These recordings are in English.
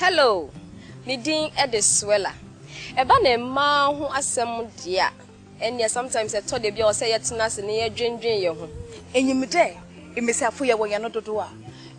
Hello, Midin Ediswella. Eba ne ma ho asem dia. Enya sometimes I told the be or say yetina near dream ye ho. Enyimde, emesiafo ye wo ye no dodo a.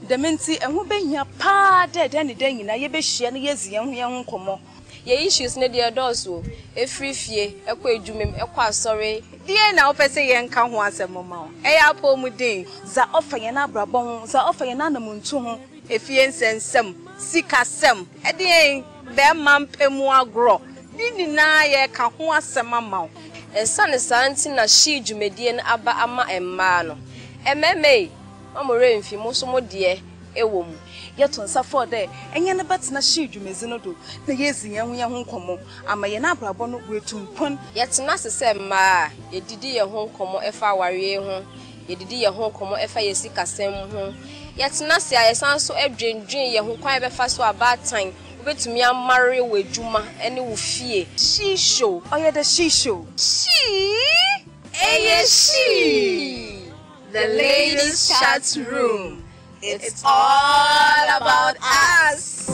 Dementi eho behia pa dead any day na ye be hia ne yezi ye ho nkomo. Ye issues ne de doso, efri fie, ekwa edwumem, ekwa asore. Die na wo pese ye nka ho asem ma o. Eya po mu din, za ofa ye na abrabon, za ofa ye na namuntu ho. Efie nsensem, sikasem, edien be mampemu agro. Ni na ye ka ho asem ma o. Ensane santi na shi dwumedie na aba ama emma no. Ememe, amore mfi mo so mo de ewo mu. Yeton safo de enye ne betena shi dwumezi no do na yezi ye ho nkomo ama ye na abrabo no wetumpon yetena sese ma yedidi ye ho nkomo efa aware ho yedidi ye ho nkomo efa yesi kasem ho yetena se ayesan so adwendwen ye ho kwan befa so abatan obetumi amare wejuma ene wo fie she show oye the she show she the ladies chat room. It's all about us.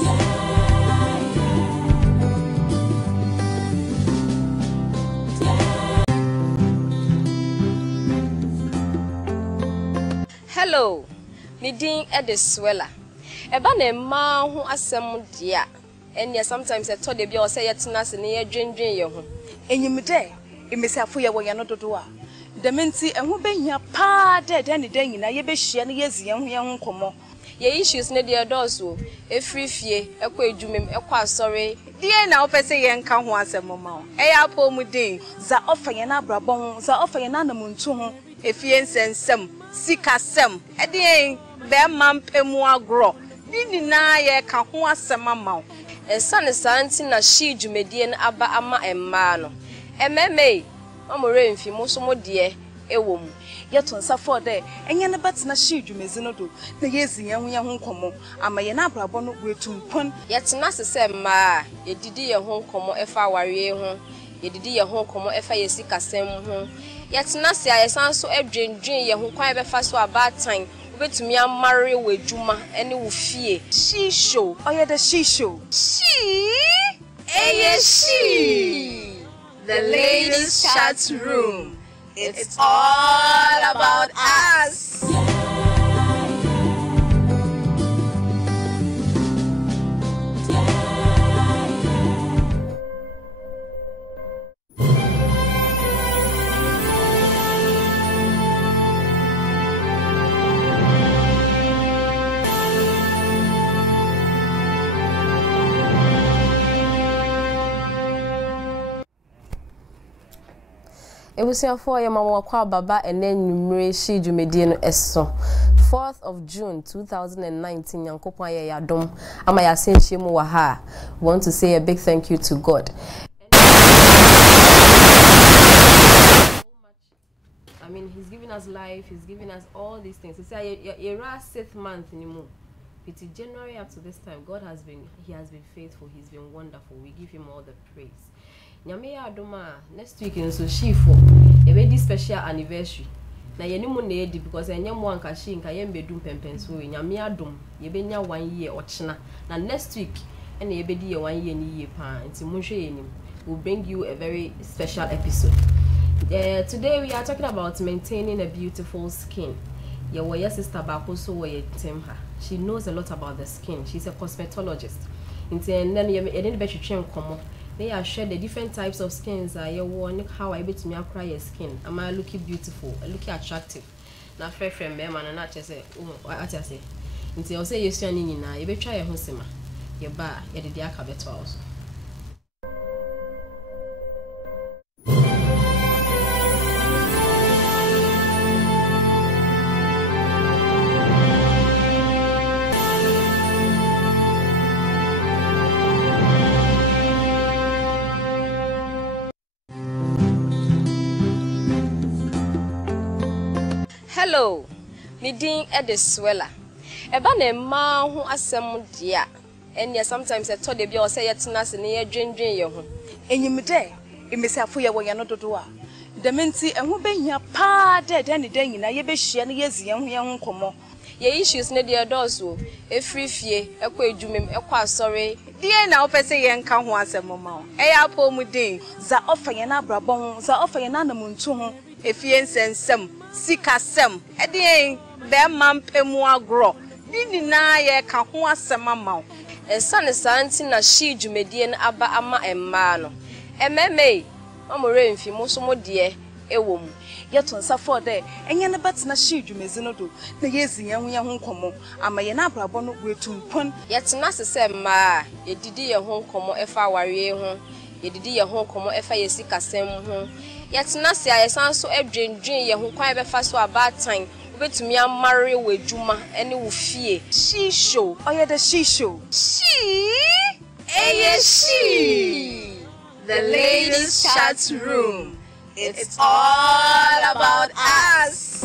Hello, Midin Ediswella. Eba ne ma ho asem dia. Enya sometimes I told the be or say yetina near dream ye ho. Enyimde, emesiafo ye wo ye no dodo a. Dementi eho behia pa dead any day na ye be hia ne yezi ye ho nkomo. Ye issues ne de doso, efri fie, ekwa edwumem, ekwa asore. Die na wo pese ye nka ho asem ma o. Eya po mu din, za ofa ye na abrabon, za ofa ye na namuntu ho. Efie nsensem, sikasem, edien be mampemu agro. Ni na ye ka ho asem ma o. Ensane santi na shi dwumedie na aba ama emma no. Ememe, amore mfi mo so mo de ewo mu. Yeton safo de enye ne betena shi dwumezi no do na yezi ye ho nkomo ama ye na abrabo no wetumpon yetena sese ma yedidi ye ho nkomo efa aware ho yedidi ye ho nkomo efa yesi kasem ho yetena se ayesan so adwendwen ye ho kwan befa so abatan obetumi amare wejuma ene wo fie she show oye the she show she the ladies chat room. It's all about us. Ebusiafo ya mama kwa baba ene numere shi dwumedie no eso 4th of June 2019 yankopon ya yadom ama ya senchie mu wa ha. We want to say a big thank you to God. I mean, he's giving us life, he's giving us all these things. It's a last 6th month anymore. It's January up to this time. God has been faithful, he's been wonderful. We give him all the praise. Nyame adoma next week nso shifo e be di special anniversary na ye ni mu na edi because enye mo anka shi nka ye mbedum pempenso we nyame adom ye be nya 1 year ochena na next week and ye be di ye 1 year ni ye pa nti mo hwe ye nim we'll bring you a very special episode. Today we are talking about maintaining a beautiful skin. Your sister Bako so we her. She knows a lot about the skin. She's a cosmetologist. And then you need to train come. They are share the different types of skins. You want how I bet me acquire your skin. Am I looking beautiful? Looking attractive? Na fair friend, me man, na just say, what I say. Until you say you're standing na, you be try your husema. Your bar, you did the akabeto also. Hello, Midin Ediswella. Eba ne ma ho asem dia. Enya sometimes I told the be or say yetina near dream ye ho. Enyimde, emesiafo ye wo ye no dodo a. Dementi eho behia pa dead any day na ye be hia ne yezi ye ho nkomo. Ye issues ne de dozo. Efri fie, ekwa edwumem, ekwa asore. Die na opese ye nka ho asem ma o. Eya po mu din. Za ofa ye na abrabon, za ofa ye na namuntu ho. Efie nsensem, sikasem. Edien be mampemu agro. Ni na ye ka ho asem ma o. Ensane santi na shi dwumedie na aba ama emma no. Ememe, amore mfi mo so mo de ewom. Yeton safo de enye ne betena shi dwumezi no do na yezi ye ho nkomo ama ye na abrabọ no wetumpon yetena sese ma yedidi ye ho nkomo efa aware ho yedidi ye ho nkomo efa yesi kasem ho yetena se ayesan so adwendwen ye ho kwan befa so abatan obetumi amare wedwuma ene wo fie she show oye the she show she eye she the ladies chat room. It's all about us.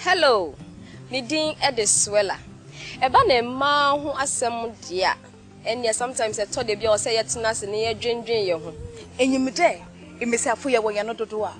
Hello, Nidin Ediswella. Eba ne ma ho asem dia. Enya sometimes eto de bia o say yetena se ne yedwendwen ye ho. Enyimde, emesiafo ye wo ye no dodo a.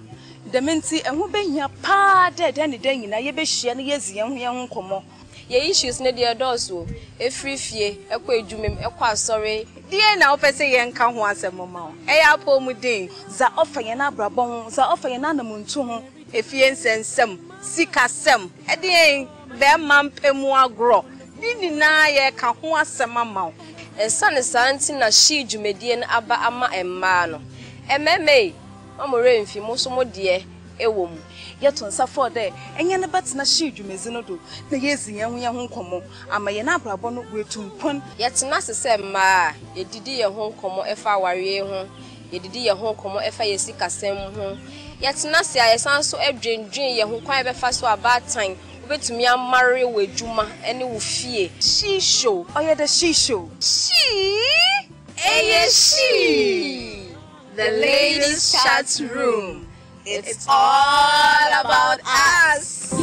Dementi eho behia pa de ne de nyina ye behia ne yezie ho ye ho komo. Ye issues ne de dozo. Efri fie, ekwa edwumem, ekwa asore. Die na opese ye nka ho asem ma o. Eya po mu din. Za ofa ye na abrabon, za ofa ye na namuntu ho. Efie nsensem, sikasem. Edien be mampemu agro. Ni na ye ka ho asem ma o. Ensane santi na shi dwumedie na aba ama emma no. Ememe, amore mfi mo so mo de ewom. Yeton safo de enye ne betena shi dwumezi no do na yezi ye ho nkomo ama ye na abrabọ no wetumpon yetena sese ma yedidi ye ho nkomo efa aware ho yedidi ye ho nkomo efa yesi kasem ho yetena se ayesan so adwendwen ye ho kwan befa so abatan obetumi amare wedwuma ene wo fie she show oye the she show she eye she the ladies chat room. It's all about us.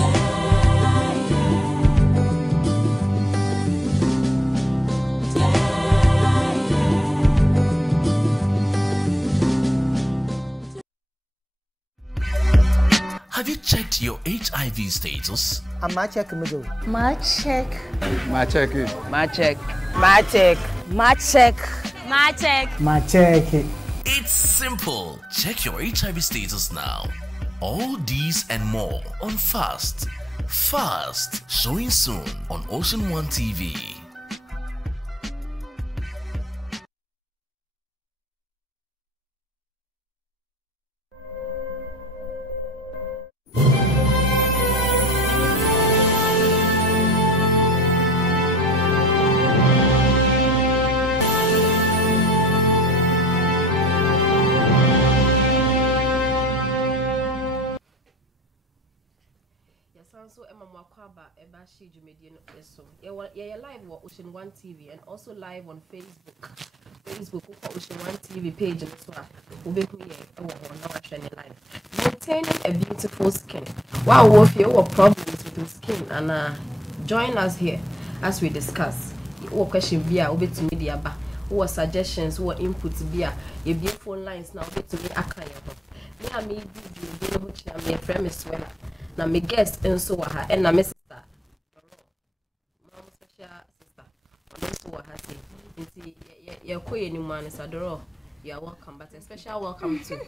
Have you checked your HIV status? Ma check middle. Ma check. Ma check. Ma check. Ma check. Ma check. Ma check. Ma check. It's simple. Check your HIV status now. All these and more on Fast. Fast, showing soon on Ocean One TV. You're live on Ocean One TV and also live on Facebook. Facebook, Ocean One TV page and so on. Maintaining a beautiful skin. Wow, if you have problems with your skin, and join us here as we discuss. What question be over to media ba? What suggestions? What inputs be? Your beautiful lines now over to me. Me and me do I'm your friend Miss Swella. Now me guest and so her and na Miss. You are welcome, but a special welcome to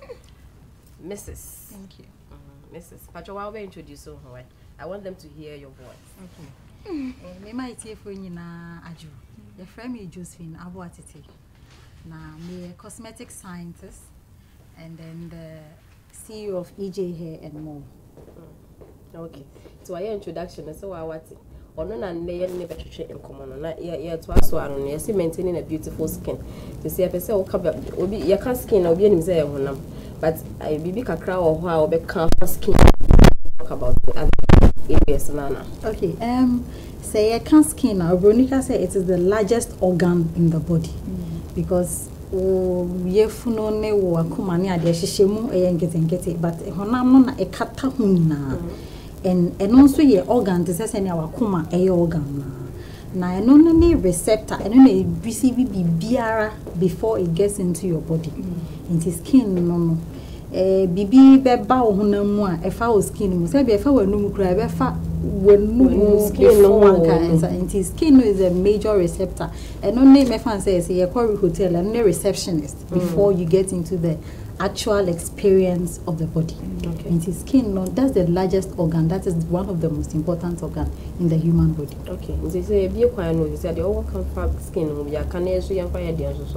Mrs. Thank you. Mrs. Pacho, while we introduce her, I want them to hear your voice. Okay. Me might here for you na aju. The friend me Josephine Abuatiti. Now me a cosmetic scientist and then the CEO of EJ Hair and More. Okay. So I introduction so I what ono na never hwehwe enkomo na ye to aso anu na ye maintaining a beautiful skin. To see person o ka obi ye ka skin na obi anim say ye honam. But I bibi kakra wo ho a obi ka skin about the areas nana. Okay. Say a can skin now. Veronica say it is the largest organ in the body because ye funo ne wo akoma ne ade hyehyemu ngete but honam no na ekata hu nyina and also ye organ to say ne akoma organ na eno ne receptor eno na receive biara before it gets into your body into skin no bibi beba wo honam mu a efa wo skin mu say be efa wanum kura be fa skin is a major receptor and only my fan says you call hotel and the receptionist before you get into the actual experience of the body. Okay. And skin that's the largest organ, that is one of the most important organ in the human body. Okay. They say be quite no you said the all come skin you can also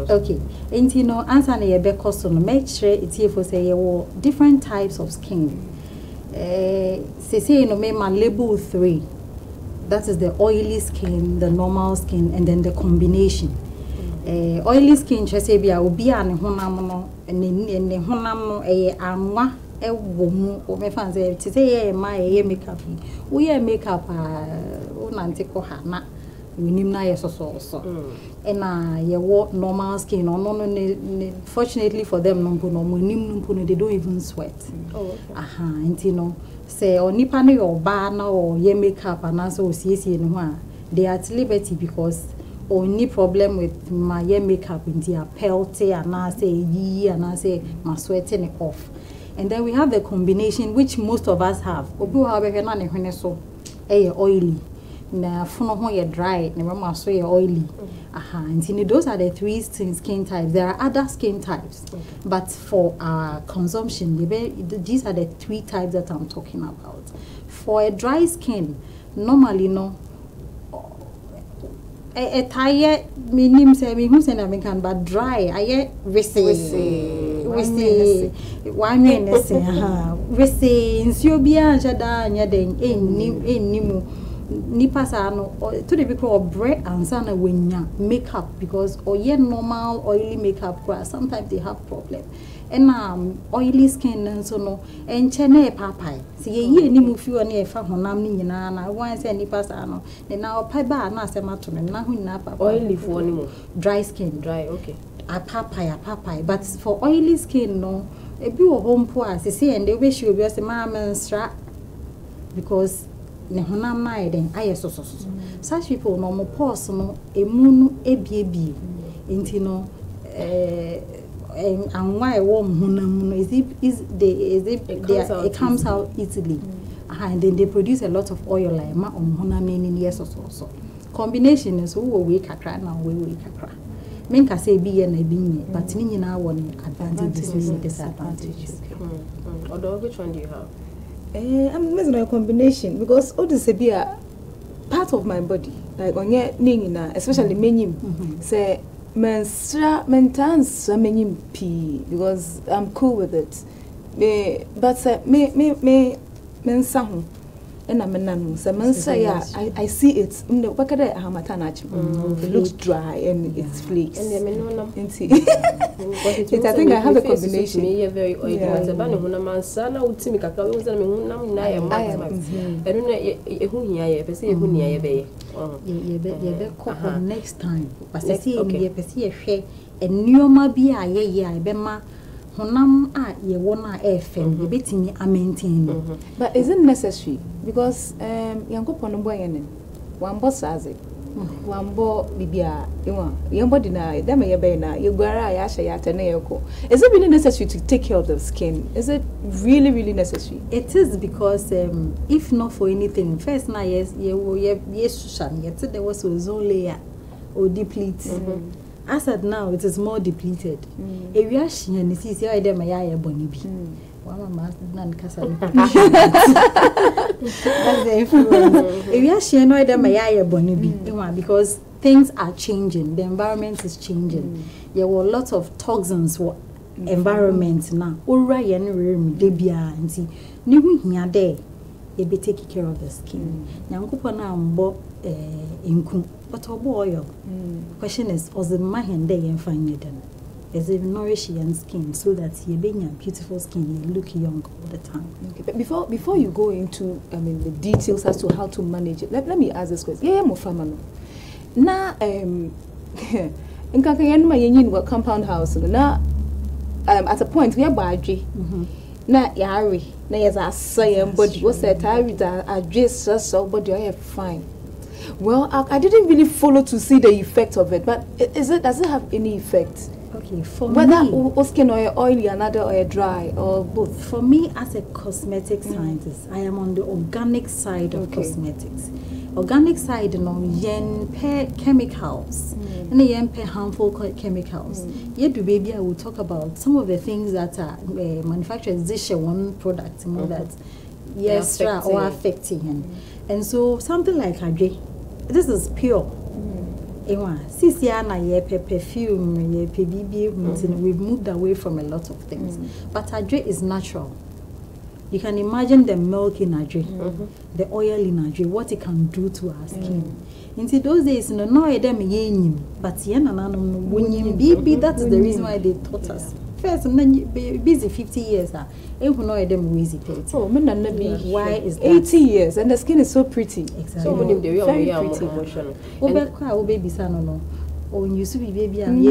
okay. And answer na be question make sure it's here for say different types of skin. Say me my label 3. That is the oily skin, the normal skin, and then the combination. Oily skin, just say be a obi an honam no, and honam no anwa womu. O me fan say to say my makeup. We makeup unantiko hana. We nim na so. And ye normal skin or no fortunately for them they don't even sweat. Oh, okay. And say or nipa no your bar na or ye makeup and so they are at liberty because only problem with my ye makeup in their pelty and I say ye and I say my sweating it off. And then we have the combination which most of us have. Obi have so oily. Na funo ho ye dry, na mama so ye oily. And those are the 3 skin types. There are other skin types, but for our consumption, these are the 3 types that I'm talking about. For a dry skin, normally a tire minim say me who say na me can but dry. I wese one minute say wese nsuo bia jada nya den ennimu nipa sa no to the people of bread and sana wenya makeup because normal oily makeup sometimes they have problem and oily skin and so no and chene papai see ye ni mu fi one e fa honam ni nyina na wan say nipa sa no na opai ba na asema to me na hu na papa oily for ni mo dry skin dry okay a papai but for oily skin no e bi wo home po as see and they be sure be say ma mensra because ne honam na eden ayeso so such people no mo pause no emu no ebie enti no anwa e wo honam no it comes out easily and then they produce a lot of oil like ma honam ni yeso so combination is wo we kakra na we kakra men ka say bi ye na bi nye but ni nyina wo ni advantages and disadvantages. Although which one do you have? I'm missing a combination because all this be a part of my body. Like on your ningina, especially menim. Say mentans menim p because I'm cool with it. But say me mensahu. And I'm nanu. So I see it. It looks dry and it's flakes. And I think I have a combination. Me very oily. What's a banner when a man sana would see me I don't know next time. But I see a and new be a bema. Honam ye wona FM ye betimi maintain. But is it necessary? Because yankopon no boy enen wan boss aze wan bo bibia yamba dina dem ye be na ye guara ya hye ya tene ye ko. Is it really necessary to take care of the skin? Is it really necessary? It is because if not for anything first na yes ye sushan ye there was ozone layer or deplete. As at now, it is more depleted. If you are seeing this, you are them a bonibi. That's the influence. If you are sharing them, because things are changing, the environment is changing. There were lots of toxins for environment now. Already, debia and see, you there. You be taking care of the skin. Now, but oil. Question is, was the man day and find it? Is it nourishing skin so that you being a beautiful skin, you look young all the time? Okay, but before you go into the details as to how to manage it, let me ask this question. Yeah, mofama. Na in Kakayan my yin compound house. Na at a point we are badgy. Na yari na yaza say body was that I just so body I fine. Well, I didn't really follow to see the effect of it, but does it have any effect? Okay, for whether me, skin or oily, another or dry, or both. For me, as a cosmetic scientist, I am on the organic side of cosmetics. Organic side, yen per chemicals, and yen per harmful chemicals. Yet, baby, I will talk about some of the things that are manufactured this one product, that yes, or affecting him. And so something like Adre, this is pure. Perfume, we've moved away from a lot of things. But Adre is natural. You can imagine the milk in Adre, the oil in Adre, what it can do to our skin. In those days, no, but that's the reason why they taught us. First, busy 50 years. Why is that? 80 years, and the skin is so pretty. Exactly. So many very pretty. Oh, you see, baby, I'm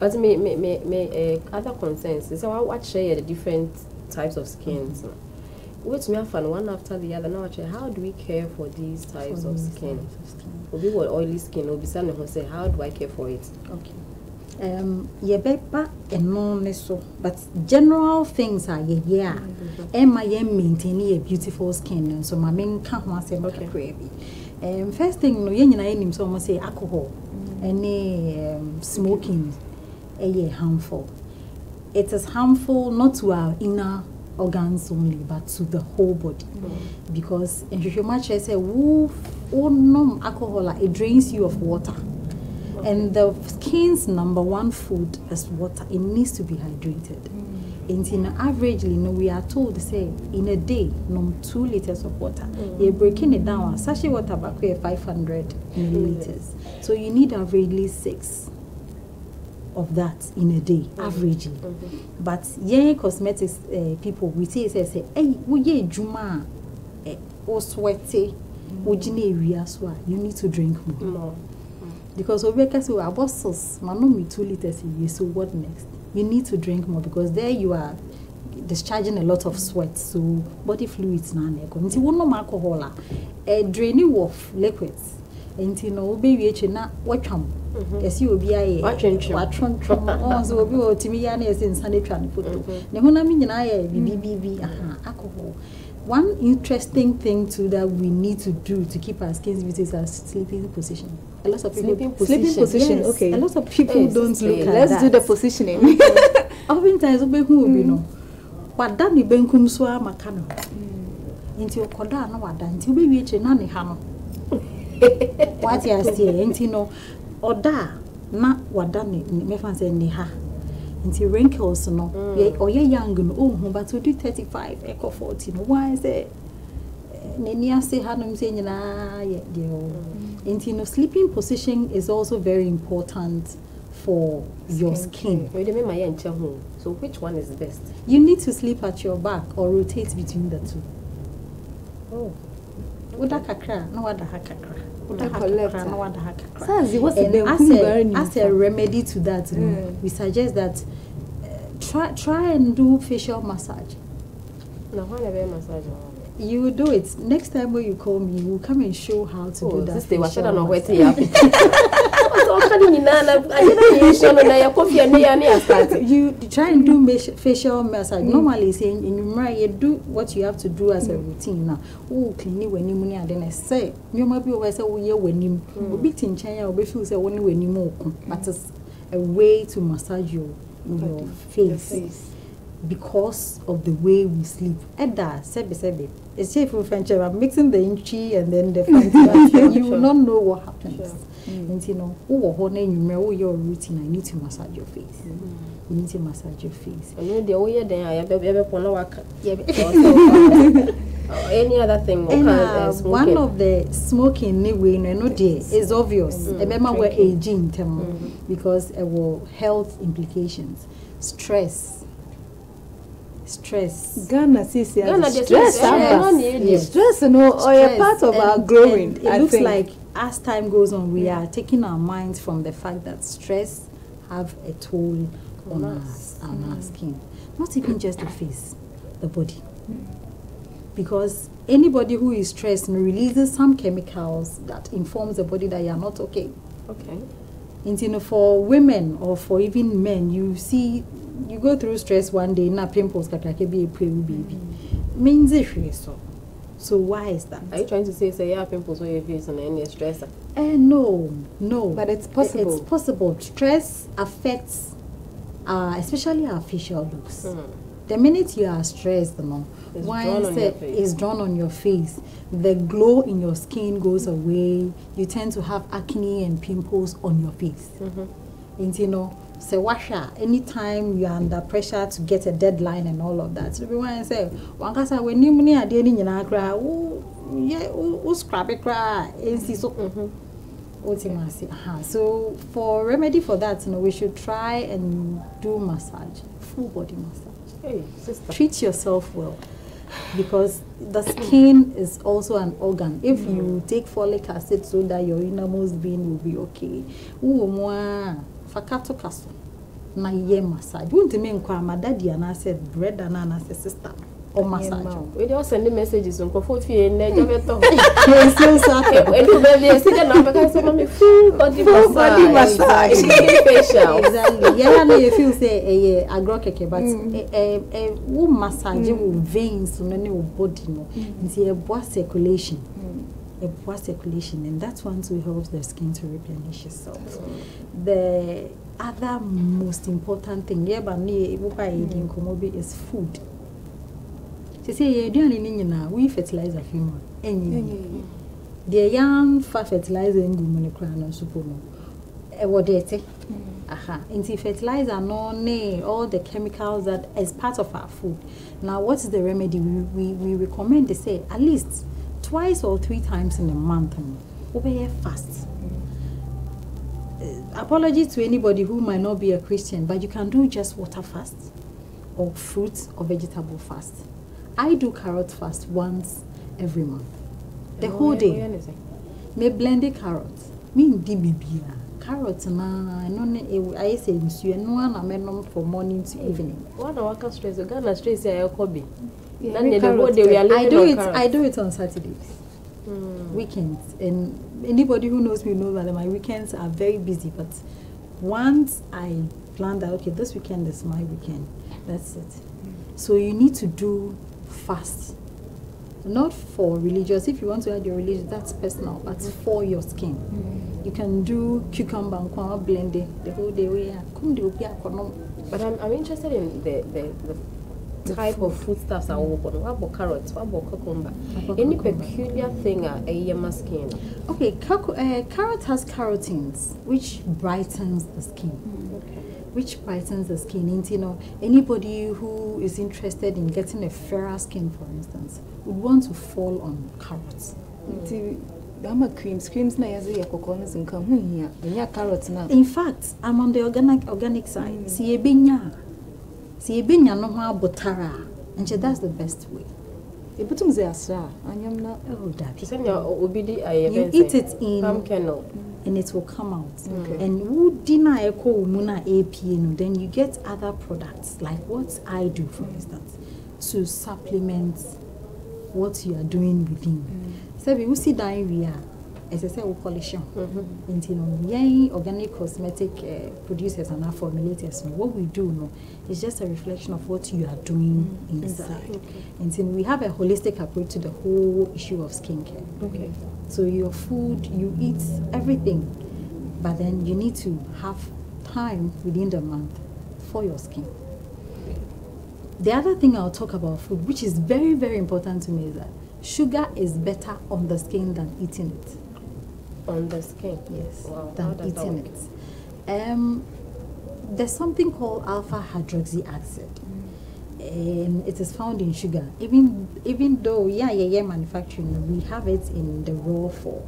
but me other concerns is what share the different types of skins. Which me have fun one after the other. Now, how do we care for these types of skin? We want oily skin. We'll be saying, how do I care for it? Okay. But general things are am I maintaining a beautiful skin? And so my main can't want to first thing, no, you so much say alcohol, any smoking, harmful. It is harmful not to our inner organs only, but to the whole body. Because in your match, I say, no alcohol, it drains you of water. And the skin's #1 food is water. It needs to be hydrated. And in averagely, we are told to say in a day, 2 liters of water. You're breaking it down. Sachet water back 500 milliliters. So you need averagely 6 of that in a day, averagely. But cosmetics people, we say, hey, we juma or sweaty, you need to drink more. Because Obeka our bosses, manomi 2 liters a year, so what next? You need to drink more because there you are discharging a lot of sweat, so body fluids na neko. Nti wono alcohol draining of liquids. Nti no baby na watwam. Yes you obi aye. Watwam. Oh so obi otimi ya na ese nsane twa ne photo. Ne ho na mi nyina aye bibi alcohol. One interesting thing too that we need to do to keep our skin beauty is our sleeping position. A lot of people sleeping position. Yes. Okay. A lot of people don't look at Let's that. do the positioning. Oftentimes, we know. But that ni benkum so amakano. Inti okoda na wada. Inti ube wiche na ni hano. What you say? Inti no oda na wada ni mefanse ni ha. Inti wrinkles no. Oye young no. But we do 35, echo 40 no. Why is it? Nenia say hanum say nyina ye sleeping position is also very important for your skin. So which one is best? You need to sleep at your back or rotate between the two. Oh. Uda kakra no wada hakakra. Uda hakakra no wada hakakra. As a remedy to that, we suggest that try and do facial massage. No, why never massage? You will do it. Next time when you call me, we'll come and show how to do that. You try and do facial massage. Normally, saying you do what you have to do as a routine now. Oh, clean it when you money and then I say, you might be always say, oh, yeah, when you be in China, or be feel say, when you more. But a way to massage your face. Because of the way we sleep. Edda, sebe. It's safe for French. I'm mixing the inchi and then the fancy. You will not know what happens. And you know, your routine. I need to massage your face. You need to massage your face. And the way then I have any other thing. And one of the smoking anyway, no dear, is obvious. Remember we're aging because it will health implications. Stress. Ghana says stress. Stress, no, or a part of our growing. It looks like as time goes on, we are taking our minds from the fact that stress have a toll on our skin. Not even just the face, the body. Because anybody who is stressed releases some chemicals that informs the body that you are not okay. Okay. And you know, for women or for even men, you see. You go through stress one day, na pimples be a baby. Means so why is that? Are you trying to say you have pimples on your face and any stress? No. But it's possible. It's possible. Stress affects especially our facial looks. The minute you are stressed, it's drawn on your face. The glow in your skin goes away. You tend to have acne and pimples on your face. And you know, say washer anytime you are under pressure to get a deadline and all of that. So everyone say, "Wankasa when you money are doing in cry, scrap it cry." So for remedy for that, you know, we should try and do massage, full body massage. Hey, sister. Treat yourself well. Because the skin is also an organ. If you take folic acid so that your innermost vein will be okay. Fakato kaso na ye massage. Won't mean kwa my daddy and I said bread and I said sister or massage. We don't send the messages on comfort fee and never Yes, so sad. Body massage. Exactly. Yeah, I know you feel say a agrokeke, but a massage will veins so many body no. It's a blood circulation. And that one to help the skin to replenish itself. The other most important thing is food. She say we fertilize a human. The young fertilizer in the super. Fertilizer no all the chemicals that is part of our food. Now what's the remedy? We recommend they say at least twice or 3 times in a month. Obey fast. Apology to anybody who might not be a Christian, but you can do just water fast or fruits or vegetable fast. I do carrot fast once every month. The whole day. Me blended carrots. Me DBB. Carrots na I say no one from morning to evening. What work stress? Ghana stress Kobe. I do it on Saturdays, weekends, and anybody who knows me knows that my weekends are very busy. But once I plan that, okay, this weekend is my weekend, that's it. So you need to do fast, not for religious. If you want to add your religion, that's personal, but for your skin. You can do cucumber and blending the whole day. But I'm interested in the type of foodstuffs are open. What about carrots? What about cucumber? Any peculiar thing a skin? Okay, carrot has carotenes, which brightens the skin. Which brightens the skin. And, you know, anybody who is interested in getting a fairer skin, for instance, would want to fall on carrots. Creams na yazi ya coconuts and come here. And carrots now. In fact, I'm on the organic side. See a binya no botara, and that's the best way. You eat it in and it will come out. And who deny echo muna AP, then you get other products like what I do, for instance, to supplement what you are doing within. So we will see diarrhea. As I say, we polish and you know, organic cosmetic producers and our formulators. What we do is just a reflection of what you are doing inside. And so we have a holistic approach to the whole issue of skincare. So your food, you eat everything, but then you need to have time within the month for your skin. The other thing I'll talk about food, which is very, very important to me, is that sugar is better on the skin than eating it. On the skin? Yes, Wow. than eating it. There's something called alpha hydroxy acid. And it is found in sugar. Even though manufacturing, we have it in the raw form.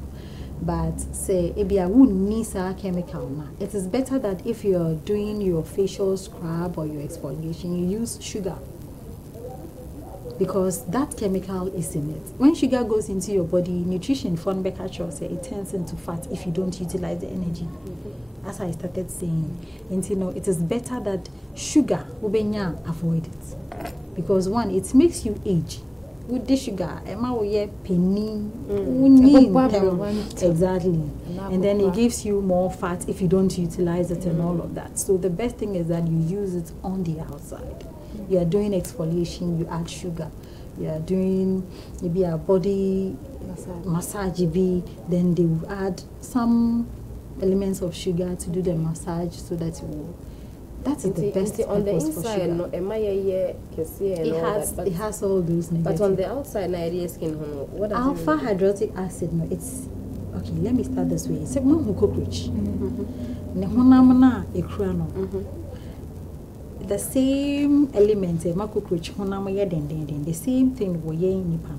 But say I wouldn't need a chemical now. It is better that if you're doing your facial scrub or your exfoliation, you use sugar, because that chemical is in it. When sugar goes into your body, nutrition from say it turns into fat if you don't utilize the energy. As I started saying, and it is better that sugar avoid it, because one, it makes you age. With the sugar, penny, exactly, and then it gives you more fat if you don't utilize it and all of that. So the best thing is that you use it on the outside. You are doing exfoliation, you add sugar. You are doing maybe a body massage, then they will add some elements of sugar to do the massage, so that it will. That is the best on the inside. It has all those negative. But on the outside, skin. What alpha hydroxy acid? No, it's okay. Let me start this way. It's a cockroach. The same element, cockroach. The same thing we in Nippon.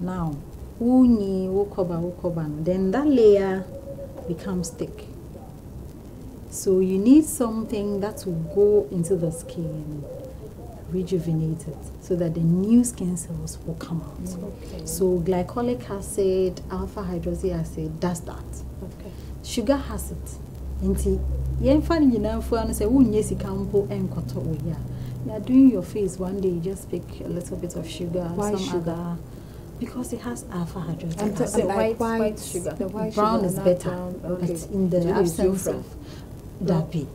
Now, then that layer becomes thick. So you need something that will go into the skin, rejuvenate it, so that the new skin cells will come out. Okay. So glycolic acid, alpha hydroxy acid does that. Okay. Sugar has it. You are doing your face one day, you just pick a little bit of sugar. Why sugar? Because it has alpha hydroxy acid. White sugar. The white brown sugar is better. Okay. But in the absence of Dapi.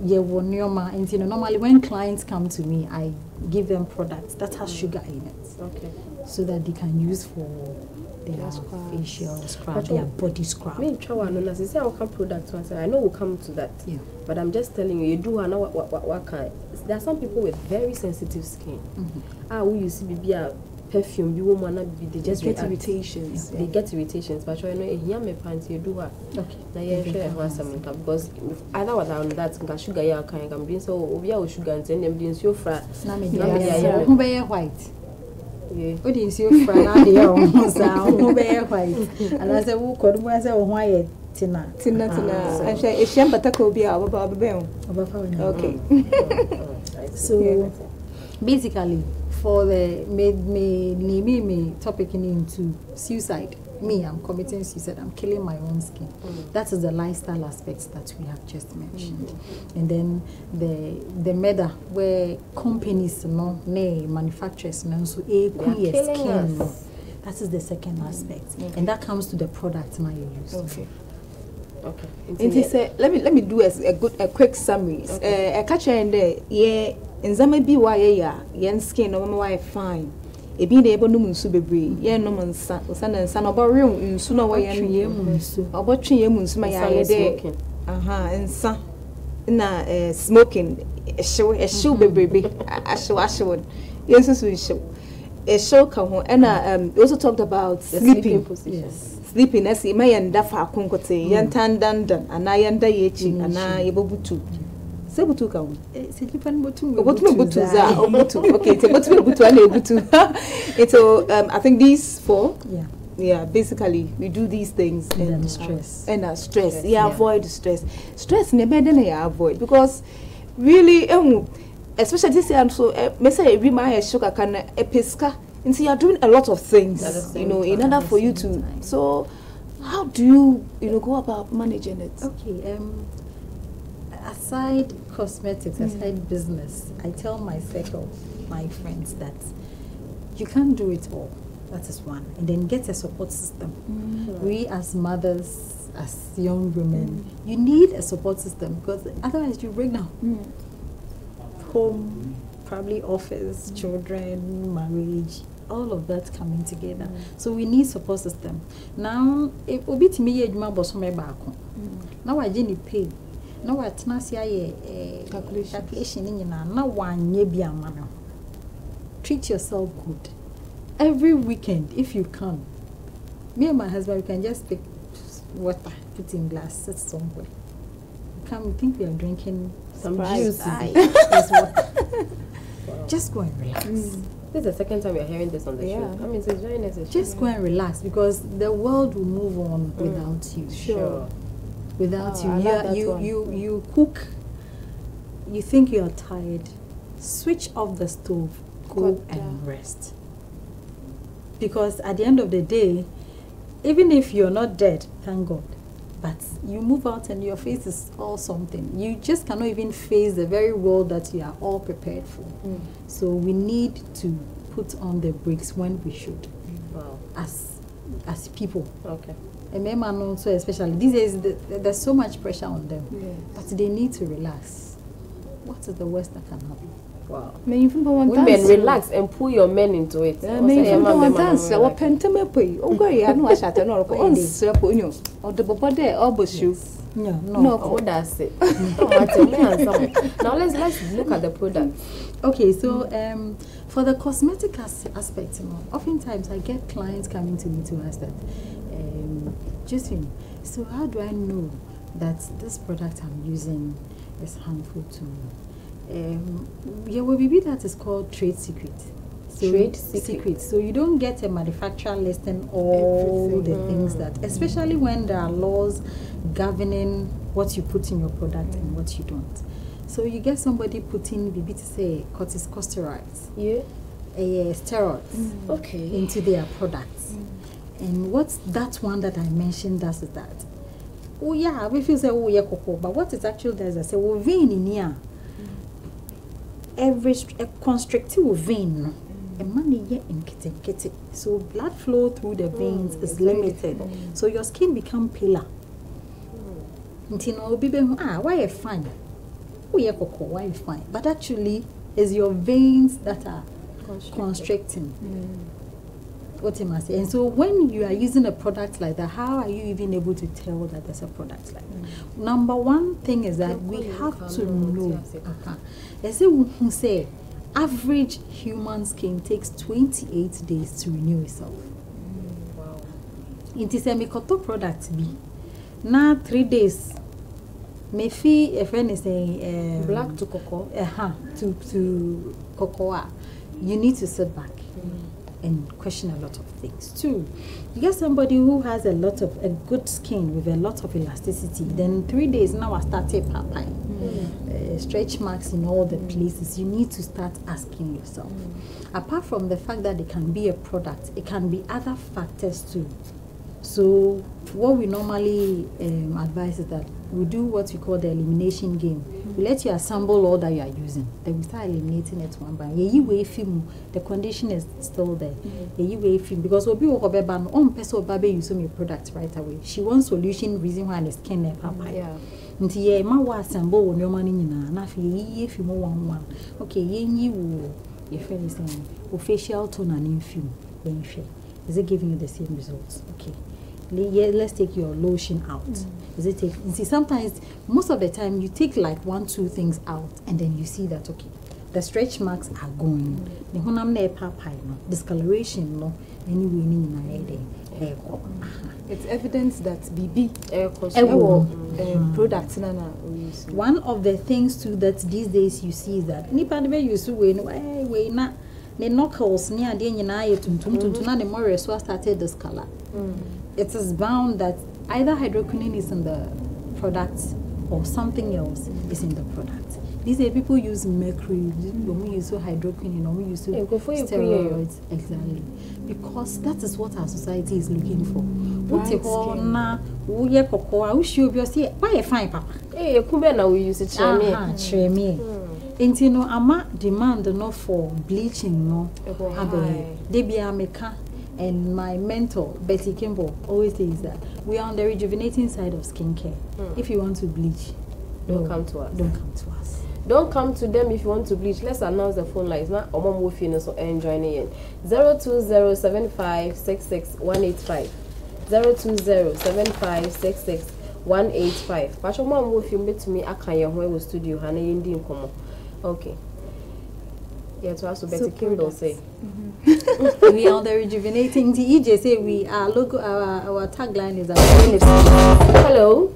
Normally when clients come to me, I give them products that has sugar in it. Okay. So that they can use for their facial scrub, their body scrub. I know we'll come to that. Yeah. But I'm just telling you, what kind. There are some people with very sensitive skin. Who you see perfume, you won't wanna be, they just get irritations. They get irritations, but you know, here my pants you do what? Okay. Now you share one something because either without that sugar ya can be so we sugar and then them so fat. Who be white? Yeah. What is your friend? Who be white? And I said, who could we say white? Tina. I say it's shame, but that could be our okay. So basically, for the me topic into suicide. Me, I'm committing suicide. I'm killing my own skin. That is the lifestyle aspects that we have just mentioned. And then the meta where companies manufacturers so skin. That is the second aspect. And that comes to the product now you use. Okay. Okay. And he said, let me do a quick summary. A catcher in there, and Zama be why yen skin no why fine. A being able no munsu bebre, yen no son and son about room in sooner way about 3 years my eye and son smoking a show baby a show yes we show a show come home and we also talked about sleeping positions. Sleeping as may and dafa kunkote yan tan dandan and I and dayechi and I butu. Sebutu ka I think these 4 basically we do these things and stress avoid stress in the bed then avoid because really especially this year so me say we my sugar can a pesca and so you are doing a lot of things in order for you to so how do you go about managing it? Okay, aside cosmetics, aside business, I tell my circle, my friends, that you can't do it all. That is one. And then get a support system. We as mothers, as young women, you need a support system because otherwise you break down. Home, probably office, children, marriage, all of that coming together. So we need support system. Now, it will be to me Now I didn't pay. Now I tnasia calculation in now one ye be a man. Treat yourself good. Every weekend, if you can. Me and my husband, we can just pick water, put in glass, sit somewhere. We think we are drinking some juice. Just go and relax. This is the second time we are hearing this on the show. I mean, it's very necessary. Just go and relax because the world will move on without you. Sure. Without you cook. You think you are tired. Switch off the stove. Go and rest. Because at the end of the day, even if you're not dead, thank God, but you move out and your face is all something. You just cannot even face the very world that you are all prepared for. So we need to put on the brakes when we should. Wow. As people. Okay. And men also, especially these days, there's so much pressure on them. But they need to relax. What is the worst that can happen? Wow. Women relax and pull your men into it. No, that's it. Now let's look at the product. Okay, so for the cosmetic aspect, oftentimes I get clients coming to me to ask that, Josephine, so how do I know that this product I'm using is harmful to me? Yeah, well, maybe that is called trade secret. So trade secret. So you don't get a manufacturer listing all the things that, especially when there are laws governing what you put in your product and what you don't. So you get somebody putting maybe to say corticosteroids, steroids, into their products. And what's that one that I mentioned does is that, oh yeah, we feel say oh yeah cocoa, but what it actually does is say well vein in here. Every constrictive vein, a money in kitty. So blood flow through the veins is limited. So your skin become paler. Until why you fine? Oh yeah, cocoa, why you fine? But actually, it's your veins that are constricting. What you must say. And so when you are using a product like that, how are you even able to tell that there's a product like that? Number one thing is that we have to know. As who say average human skin takes 28 days to renew itself. Wow. It is a mikoto product be. Now 3 days. May fee a friend is saying black to cocoa. To cocoa. You need to sit back and question a lot of things. Two, you get somebody who has a good skin with a lot of elasticity. Then 3 days now I started papai. Stretch marks in all the places. You need to start asking yourself. Apart from the fact that it can be a product, it can be other factors too. So what we normally advise is that we do what we call the elimination game. We let you assemble all that you are using. Then we start eliminating it one by one. The condition is still there. Because we'll be on person baby use your product right away. She wants solution reason why the skin is papaya. Until ye ma wa assemble on your money na if you one. Okay, your friend is saying facial tone and infuse. Is it giving you the same results? Okay. Let's take your lotion out. Is it take? See, sometimes, most of the time, you take like 1-2 things out, and then you see that okay, the stretch marks are going. The discoloration, no, anyway, it's evidence that BB products one of the things too that these days you see is that nipa de be use we na the knuckles near the na the more so started this color. It is bound that either hydroquinone is in the product or something else is in the product. These are people use mercury, when we use hydroquinone, when we use steroids, exactly. Because that is what our society is looking for. What you call na we cocoa, we should be say, why a fine papa? Eh, now we use it treme. And you know, ama demand no for bleaching, no. They be America. And my mentor, Betty Kimball, always says that we are on the rejuvenating side of skincare. If you want to bleach, don't come to us. Don't come to us. Don't come to them if you want to bleach. Let's announce the phone lines. Now, Omam Wofino so joining in. 0207566 185. 0207566 185. Pacho mom wo fi metumi aka ye ho e studio ha na yendi nkomo. Okay. Yeah, to also Betty Kindle say. We are the rejuvenating EJ say we are local our tagline is hello.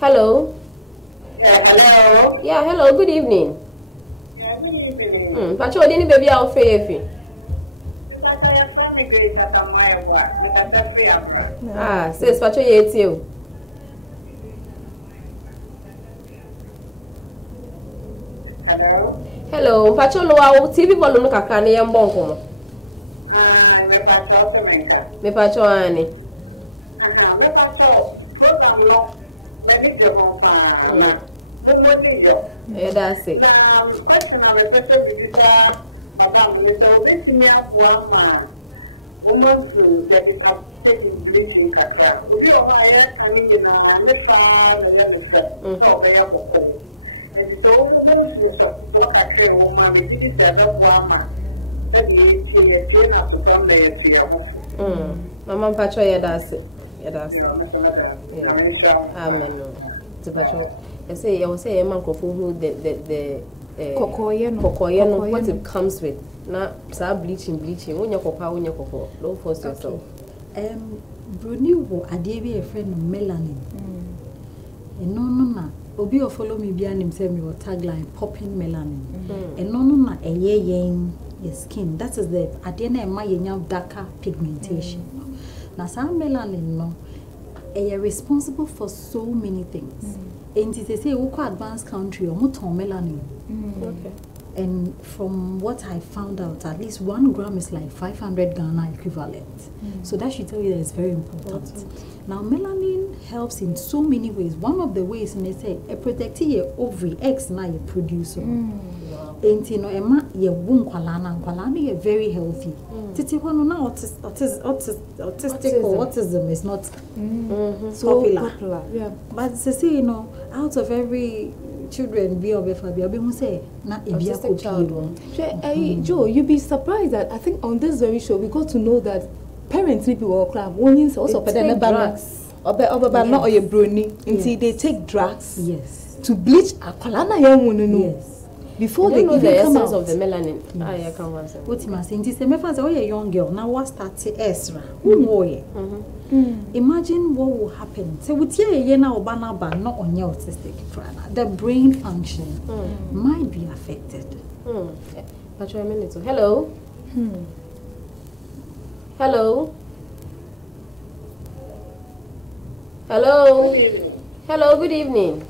Hello. Yeah, hello. Yeah, hello. Good evening. Yeah, good evening. Pacho dini baby out free. Pacho ya friend me Grace Asamoah boa. Me kasa free abra. Ah, says Pacho ye tio. Hello. Hello, Pacho lo wa TV volume kakra ne yembo nkomo. Ah, me Pacho temenka. Me Pacho ani. Aha, me Pacho program no manager ho pa na mumoni yo. That's it. Na question na me person me bisa madam ni say obetimi aboa ma woman who there is a taking bleaching kakra. Obi o ho aye kan nyina me fa na ye me fe. So be ye kokko. And so so kakra woman me didi say be boa ma. Say the tie na supam na ye tie hofo. Mama Pacho ye that's it. Yeah, me say that. Na me sha mo pa. I say man who the kokoye no what it comes with. Na sa bleaching wonya kokwa don't force yourself. Bruni wo ade bi a friend melanin. No na obi o follow me bia nim say me wo tagline popping melanin. No na eye yen your skin. That is the ade na ma yenya darker pigmentation. Na sa melanin no responsible for so many things. And they say we go advanced country or muton melanin. Okay. And from what I found out, at least 1 gram is like 500 Ghana equivalent. So that should tell you that it's very important. Now melanin helps in so many ways. One of the ways they say it protects your ovary, eggs na you produce. And you know, Emma, your womb kwalana is very healthy. Titi wano na autistic or autism is not so popular. Yeah. But they say, you know, out of every children be say na autistic child. Joe, you'd be surprised that I think on this very show we got to know that parents need people club also take drugs. Not your brony until they take drugs. Yes. To bleach a kolana young. Yes. Before they know even the come essence out of the melanin. I can't answer. What you say? This me fancy a young girl now what start Ezra. Imagine what will happen. So with ye na obana ba not on your autistic the brain function might be affected. But a minute. Hello. Hello. Hello. Good evening. Hello, good evening.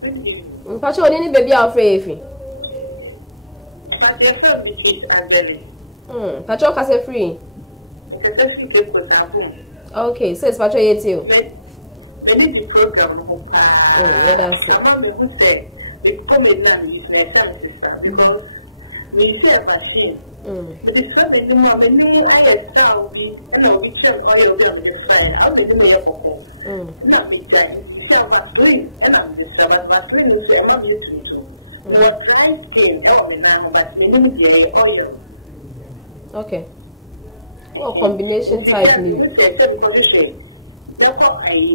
Good evening. Pacho, any baby out free? Pacho, from Beatrice at Belly. Pacho, kase free. Because if you keep with a boom. Okay, says Pacho, yet you. Many the program no pa. Amame who say we come in now use na some sister because me say a machine. Me this so many more I style be and I will be cham oil be am the fry. How many me yakoko. Na me jai into you see Vaseline and I'm this but Vaseline is a mammy tuntu. More dry skin, me now, but me name the oil. Okay. Combination type. Who say because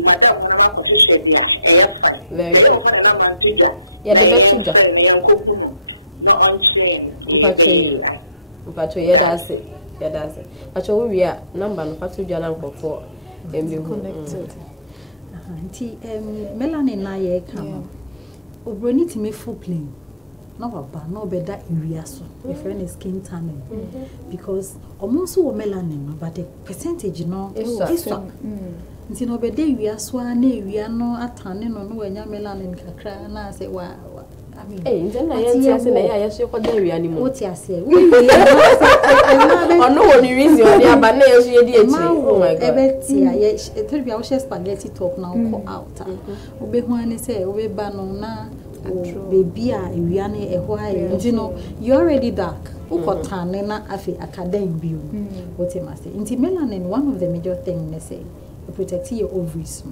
madam when I'm a there, fine. They don't find a man to jar. Na yam friend, na yam kuhunu. No on chain, I. But that's it. Yeah, that's it. But we are number no fatu jana for connected. Melanin na ye come. Obroni ti me full plain. No baba, no better area so. My friend is skin tanning because almost all melanin, but the percentage no is so. Nti no better area so na area no atane no no enya melanin kakra na say wa. I mean, hey, then I say na ya so ko dey area ni mo. What you say? No only reason ya ba na so ye dey echi. Oh my god. Ebetia ye tell me I share spaghetti top now go out. Obe hu ani say obe ba no na baby a ewiane ehwa you know you already dark ukotane na afi academic bio what you must say inti melanin one of the major thing they say protect your ovaries.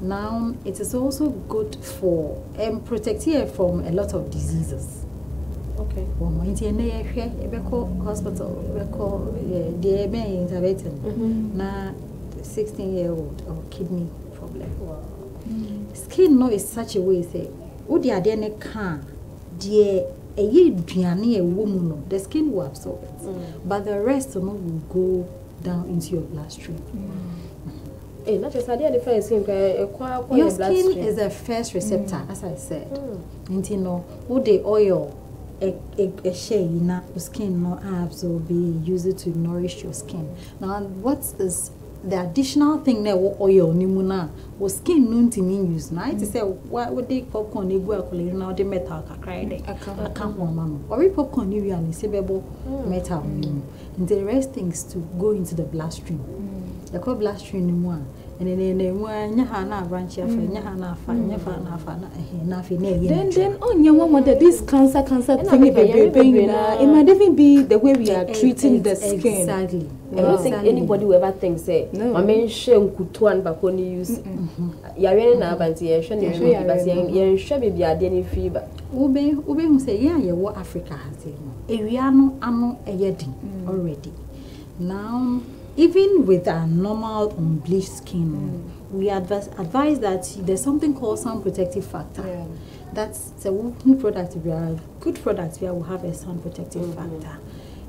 Now it is also good for protect you from a lot of diseases. Okay. Well, my hospital, they be intervention. Na 16-year-old or kidney problem. Wow. Skin no is such a way say, oh the adene can the the skin will absorb it, but the rest will go down into your bloodstream. Not just your skin is the first receptor, as I said. You know, all the oil a shea na skin no absorb, use it to nourish your skin. Now, what's this? The additional thing there oil nimuna was skin nun to mean use. Now it say why would they popcorn they go now the metal cry I can't mama. Or popcorn you and sebebo metal. And the rest things to go into the bloodstream. The call bloodstream in one. And then na branch ya na fa then on your one that this cancer thing it might even be the way we are treating the skin. Exactly. I don't think anybody will ever think say I mean shame kutuan bakoni use yare na abanti ye hwe ne but ye hwe be bia de ne fever ube hu say yeah ye wo Africa has it ewia no ano eyedin already now. Even with our normal unbleached skin, we advise that there's something called sun protective factor. Yeah. That's a new product. We are good products. We will have a sun protective factor.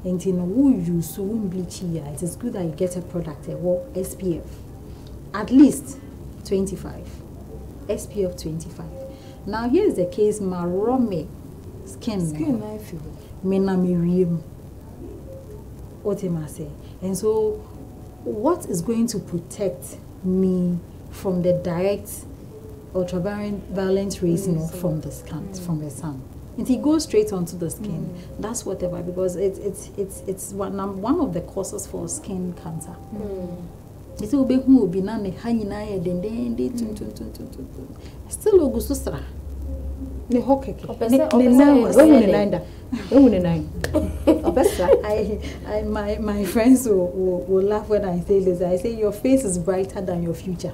And you know, who use so bleach here, it is good that you get a product SPF at least 25. SPF 25. Now here's the case: marome skin life. Mena miriam. What am I say? And so. What is going to protect me from the direct ultraviolet rays from the skin, from the sun? And it goes straight onto the skin. That's whatever, because it's one of the causes for skin cancer. It's will be none hanging still Augustustra. The hockey. My friends will laugh when I say this. I say your face is brighter than your future.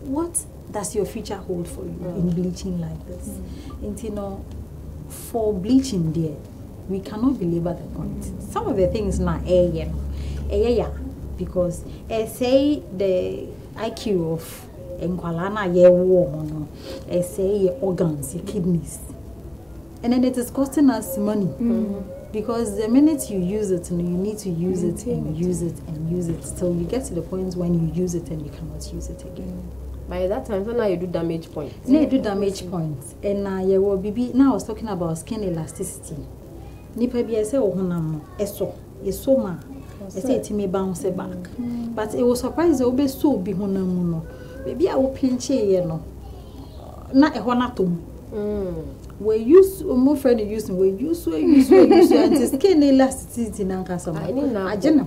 What does your future hold for you in bleaching like this? And you know, for bleaching there, we cannot belabor the point. Some of the things now, because say the IQ of Enqualana ye warm, say your organs, your kidneys. And then it is costing us money. Because the minute you use it, you need to use it and use it and use it. So you get to the point when you use it and you cannot use it again. By that time, so now you do damage points. Now you do damage points. And now you will be, now I was talking about skin elasticity. Nipa bi say ohunam eso ma. I say it may bounce back. But it was surprised that we so be honam no. Baby I will pinch ye no. Na e honatom. We use more friend using we use and the skin elasticity nanka some. I jenna.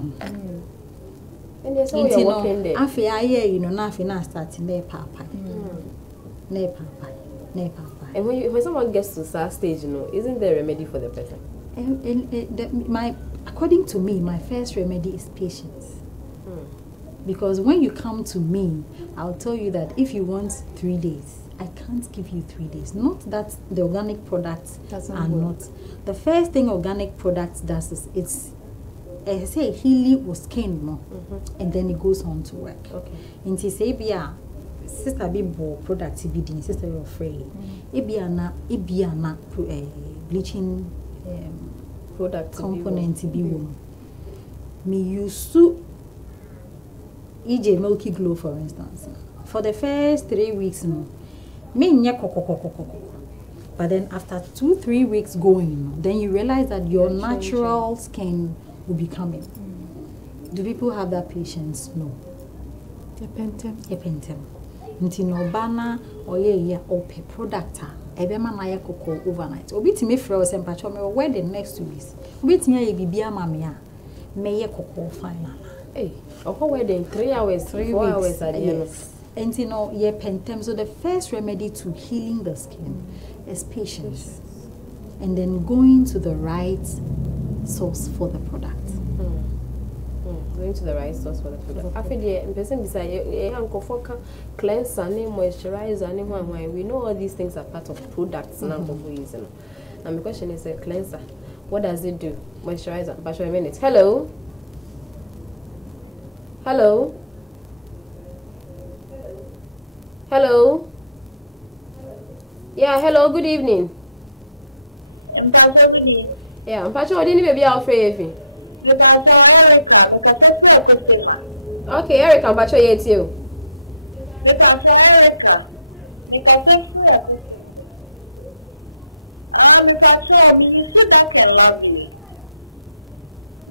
And there's all your working there. Afi aye you know na afi na start ne papa. Ne papa. And when someone gets to that stage, isn't there a remedy for the person? According to me, my first remedy is patience. Because when you come to me, I'll tell you that if you want 3 days, I can't give you 3 days. Not that the organic products are not. The first thing organic products does is it's I say healing with skin, and then it goes on to work. Okay. And to say, sister be bo product be sister you're afraid. Ibiana bleaching product component be wom. Me used to EJ Milky Glow, for instance. For the first 3 weeks, me nya but then after 2-3 weeks going, then you realize that your natural skin will be coming. Do people have that patience? No. Yepentem. Nti no bana oye ope product ebe ma na yakoko overnight. Obi ti me frɛ o sempacho me where the next 2 weeks. Obi ti ya bibia ma me a me ye kokko final. Hey, okko wedding 3 hours, 4 hours at the end. And you know, yepentem. So the first remedy to healing the skin is patience. And then going to the right source for the product. Going to the right source for the product. After the person beside cleanser, moisturizer, we know all these things are part of products now for using. And my question is a cleanser. What does it do? Moisturizer. But a minute. Hello. Hello. Hello. Yeah, hello, good evening. Mpacho good evening. Yeah, Mpacho, what didn't baby out for you? Mpacho Erica, me kasa frɛ Kosema. Okay, Erica, Mpacho yet you. Mpacho Erica, me kasa frɛ Kosema. Mpacho, me you see dark and lovely.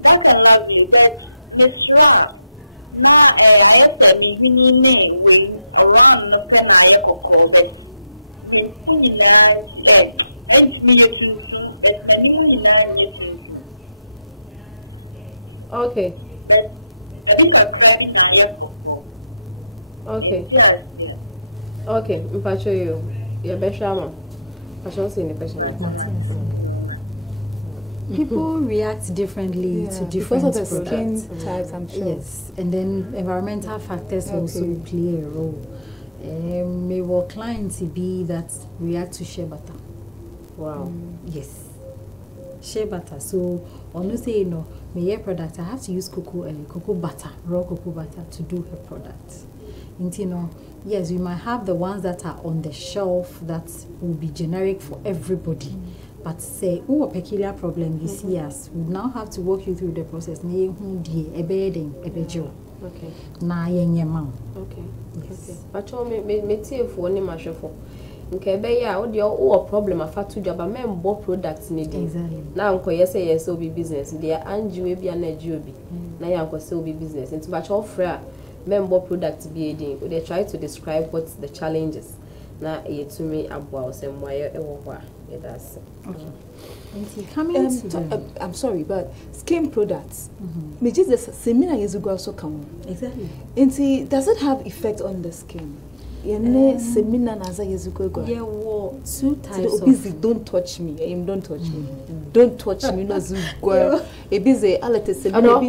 Dark and lovely, but Miss Ra, na I say me hini ne we around no pen aye kokko but me nyina ent me yetuntum but mani mu nyina nye tuntum. Okay. But a bit of crabby na aye kokko. Okay. Yeah. Okay, Mpacho you. Your best shama. I shall see the question. People react differently to different because of the products. skin types, I'm sure. Yes, and then environmental factors also play a role. May our clients be that react to shea butter. Wow. Yes, shea butter. So, on no say no, my product I have to use cocoa butter, raw cocoa butter to do her product. And you know, yes, we might have the ones that are on the shelf that will be generic for everybody. But say, oh, a peculiar problem you see us, we now have to walk you through the process. Okay. Na yenyema. Okay. Yes. Okay. But me tie for any mashofo. Nke be ya o de o problem afa to job me mbo products ni di. Exactly. Na nko yes obi business dey anjiwe bia na ji obi. Na ya nko say obi business. Into but offer me mbo products bi edin. We dey try to describe what's the challenges. Na ye to me abwa o se moye ewo ho a. That's okay. Coming I'm sorry, but skin products. Me just the seminar years ago also come. Exactly. And see, does it have effect on the skin? Seminar naza years ago. Yeah, well, two types of busy. Don't touch me. Don't touch me. Don't touch me. No zugo. A busy. Alete seminar.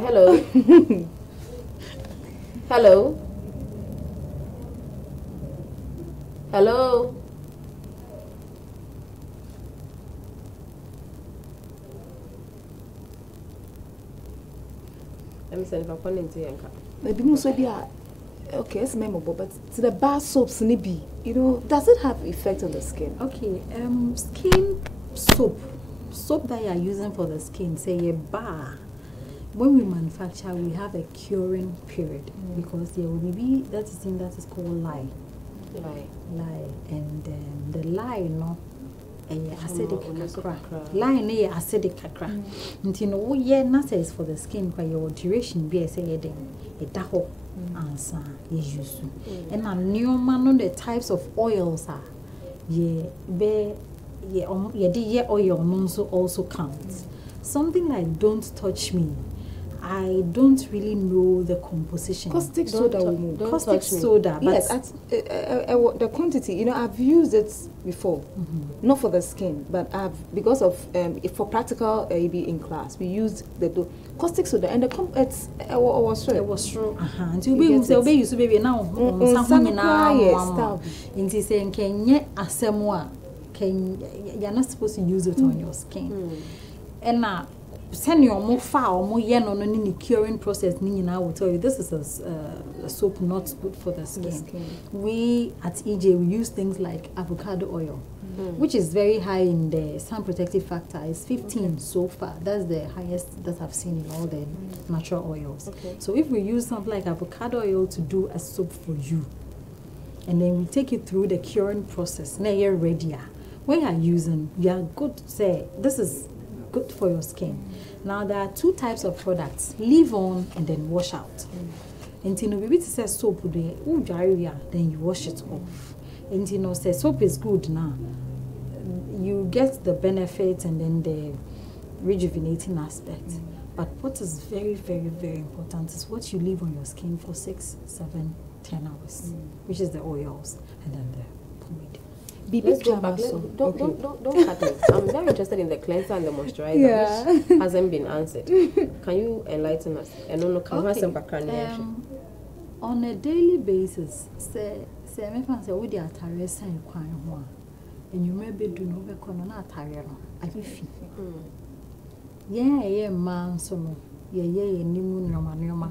Hello. Hello. Hello. I'm saying if I call into Yanka. Maybe most be okay, it's memorable, but to the bar soaps nibi, you know, does it have effect on the skin? Okay, skin soap that you are using for the skin, say a bar. When we manufacture, we have a curing period because there will be that thing that is called lye, and the lye, no. Acidic kakra. Line ne acidic kakra. Nti no wo ye na says for the skin kwa your duration be say ye den e da ho ansa ye use. And na neoma no the types of oils are ye be ye oil no also counts. Something like don't touch me. I don't really know the composition. Caustic soda. Caustic soda. Yes, the quantity. You know, I've used it before, not for the skin, but because of for practical be in class, we used the caustic soda, and it was true. It was true. And you be use baby now. Something now. Inti saying can ye asemwa can you're not supposed to use it on your skin, and now. Send your more foul, more yen on any curing process. I will tell you this is a soap not good for the skin. We at EJ we use things like avocado oil, which is very high in the sun protective factor. It's 15 so far. That's the highest that I've seen in all the natural oils. So if we use something like avocado oil to do a soap for you, and then we take it through the curing process, now you're ready. When you're using, you are good to say this is good for your skin. Now there are two types of products: leave on and then wash out. And you know, we say soap then you wash it off. And you know, say soap is good now. You get the benefit and then the rejuvenating aspect. But what is very, very, very important is what you leave on your skin for 6, 7, 10 hours, which is the oils and then the pomade. Let's go back. Don't cut me. I'm very interested in the cleanser and the moisturizer, which hasn't been answered. Can you enlighten us? On a daily basis, say me fancy we dey atare san kwan ho a enyume be do no be kono na atare no afifi. Yeah, man so no. Yeah, nimu nyoma.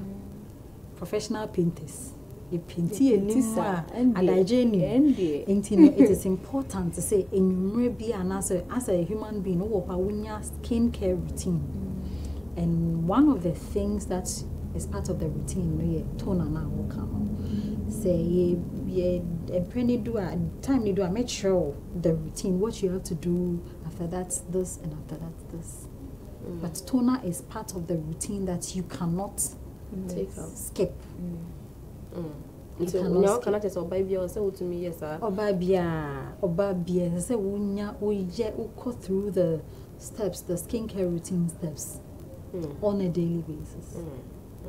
professional painters. A painter and it is important to say in maybe and as a human being who skin care routine. And one of the things that is part of the routine, toner now will come. Say a penny do a time you do make sure the routine, what you have to do after that's this and after that's this. But toner is part of the routine that you cannot skip. So now can I just obey or say to me, yes, sir? Obabia, say we go through the steps, the skincare routine steps on a daily basis.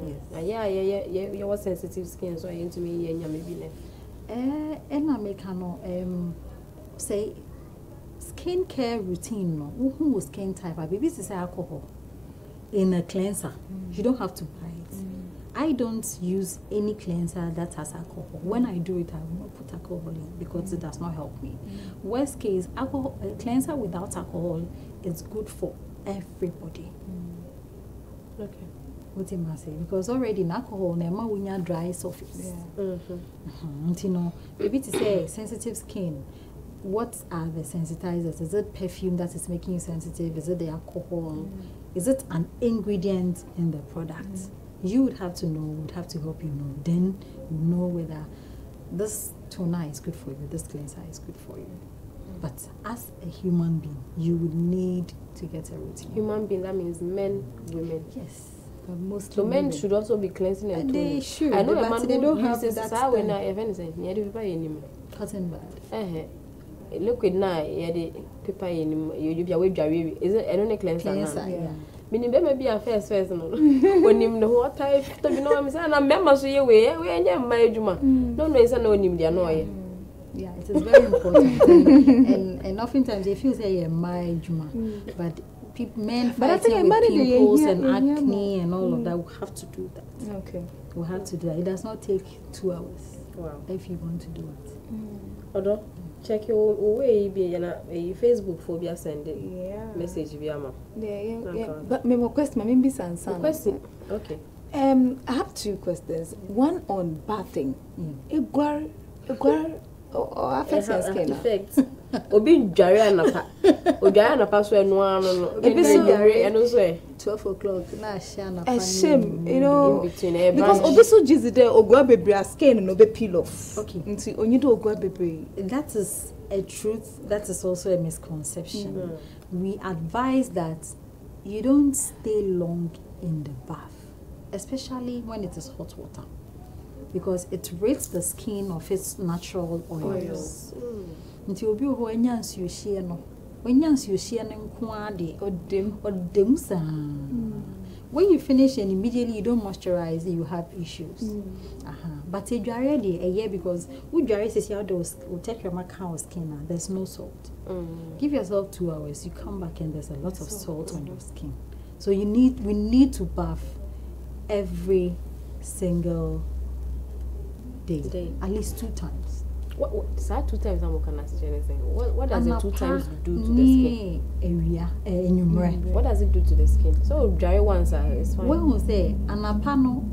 Yes. Yeah. You have sensitive skin, so I into me and maybe. And I make say skincare routine. No, who skin type? Baby, this is alcohol in a cleanser. You don't have to buy it. I don't use any cleanser that has alcohol. When I do it, I will not put alcohol in because it does not help me. Worst case, alcohol cleanser without alcohol is good for everybody. Okay. What am I saying? Because already in alcohol, nema we need dry surface. You know, maybe to say sensitive skin. What are the sensitizers? Is it perfume that is making you sensitive? Is it the alcohol? Is it an ingredient in the product? You would have to know, would have to help you know. Then you know whether this toner is good for you, this cleanser is good for you. But as a human being, you would need to get a routine. Human being, that means men, women. Yes. But mostly so men women should also be cleansing and toning. They should. I know a but man they who don't have uses that how when time. I event say near the paper anymore. Cotton bud. Liquid now, the paper anymore. You be away dry. Is it? I don't know cleanser. Yeah. Meaning, maybe a first no. When him the what type to be no, I'm saying, I'm member so you way. We ain't my juma. No, it's a no him the annoy. Yeah, it is very important. and oftentimes they feel say my juma, but men fighting with pimples and acne and all of that, we have to do that. Okay. We have to do that. It does not take 2 hours. Wow. If you want to do it. Although, check your way, be a Facebook phobia send message via ma. Yeah. But my question, maybe Sansan. Question. Okay. I have 2 questions. One on bathing. Iguar or affects your skin. Effects. Obi jare anapa. Ojare anapa so enu anu no. Obi jare enu so 12 o'clock. Na shana. A shame, you know. In between because obi so jizi there ogwa bebre skin no be peel off. Okay. Nti onyi do ogwa bebre. That is a truth. That is also a misconception. We advise that you don't stay long in the bath, especially when it is hot water, because it rids the skin of its natural oils. Nti obi ho enyansi ohie no. Enyansi ohie no nko ade odem sa. When you finish and immediately you don't moisturize, you have issues. But if you are ready a year, because would you will take your macao skin, there's no salt. Give yourself 2 hours, you come back and there's a lot of salt on your skin. So we need to bath every single day. At least 2 times. What 2 times I'm going to say anything. What does the 2 times do to the skin? What does it do to the skin? So dry ones is fine. Well, say anapano.